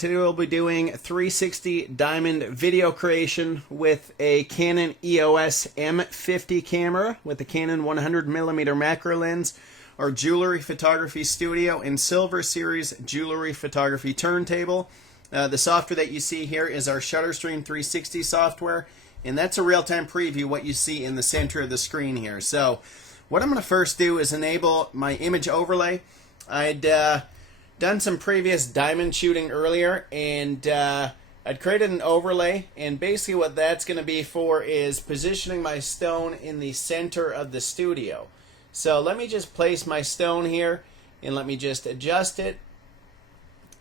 today we'll be doing 360 diamond video creation with a Canon EOS M50 camera with a Canon 100mm macro lens, our Jewelry Photography Studio and Silver Series Jewelry Photography Turntable. The software that you see here is our Shutterstream 360 software, and that's a real-time preview what you see in the center of the screen here. So what I'm going to first do is enable my image overlay. I'd done some previous diamond shooting earlier, and I'd created an overlay, and basically what that's going to be for is positioning my stone in the center of the studio. So let me just place my stone here, and let me just adjust it.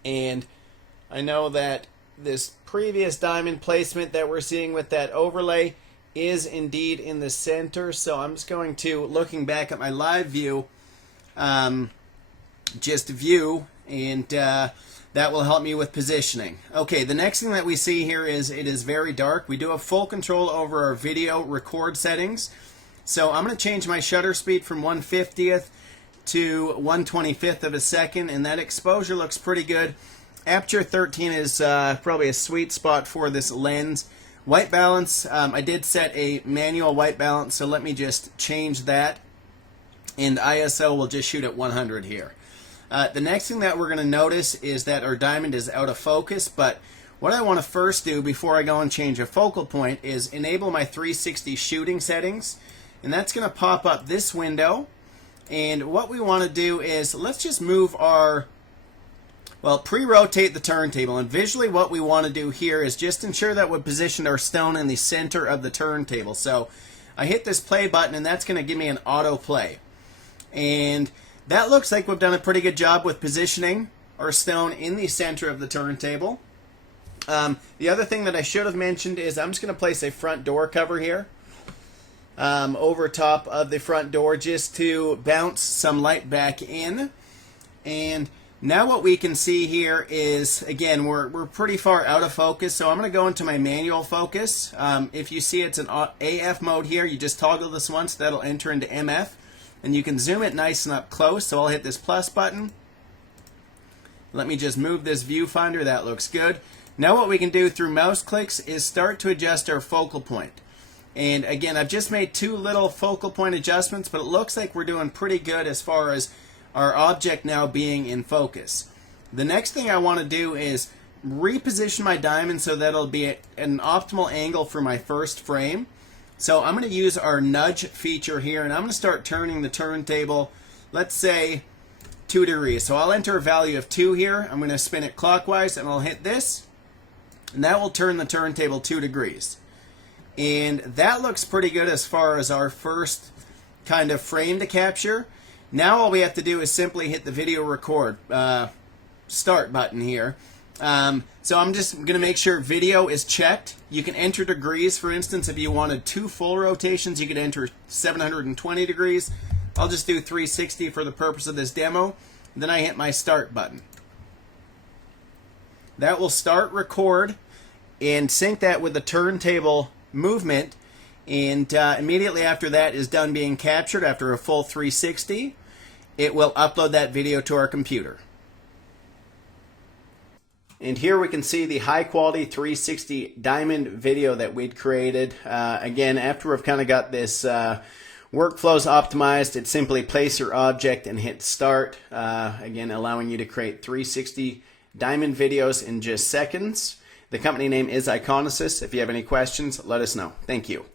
And I know that this previous diamond placement that we're seeing with that overlay is indeed in the center. So I'm just going to, looking back at my live view, just view, and that will help me with positioning. Okay, the next thing that we see here is it is very dark. We do have full control over our video record settings. So I'm going to change my shutter speed from 1/50th to 1/25th of a second, and that exposure looks pretty good. Aperture 13 is probably a sweet spot for this lens. White balance, I did set a manual white balance, so let me just change that. And ISO will just shoot at 100 here. The next thing that we're going to notice is that our diamond is out of focus, but what I want to first do before I go and change a focal point is enable my 360 shooting settings, and that's going to pop up this window. And what we want to do is, let's just move our, well, pre-rotate the turntable, and visually what we want to do here is just ensure that we've positioned our stone in the center of the turntable. So I hit this play button, and that's going to give me an auto play. And that looks like we've done a pretty good job with positioning our stone in the center of the turntable. The other thing that I should have mentioned is I'm just going to place a front door cover here over top of the front door just to bounce some light back in. And now what we can see here is, again, we're pretty far out of focus, so I'm going to go into my manual focus. If you see it's an AF mode here, you just toggle this once, that'll enter into MF. And you can zoom it nice and up close, so I'll hit this plus button. Let me just move this viewfinder, that looks good. Now what we can do through mouse clicks is start to adjust our focal point. And again, I've just made two little focal point adjustments, but it looks like we're doing pretty good as far as our object now being in focus. The next thing I want to do is reposition my diamond so that it'll be at an optimal angle for my first frame. So I'm going to use our nudge feature here, and I'm going to start turning the turntable, let's say 2 degrees. So I'll enter a value of 2 here. I'm going to spin it clockwise, and I'll hit this, and that will turn the turntable 2 degrees. And that looks pretty good as far as our first kind of frame to capture. Now all we have to do is simply hit the video record start button here. So I'm just going to make sure video is checked. You can enter degrees. For instance, if you wanted 2 full rotations, you could enter 720 degrees. I'll just do 360 for the purpose of this demo. Then I hit my start button. That will start record and sync that with the turntable movement. And immediately after that is done being captured, after a full 360, it will upload that video to our computer. And here we can see the high quality 360 diamond video that we'd created. Again, after we've kind of got this workflows optimized, it's simply place your object and hit start. Again, allowing you to create 360 diamond videos in just seconds. The company name is Iconasys. If you have any questions, let us know. Thank you.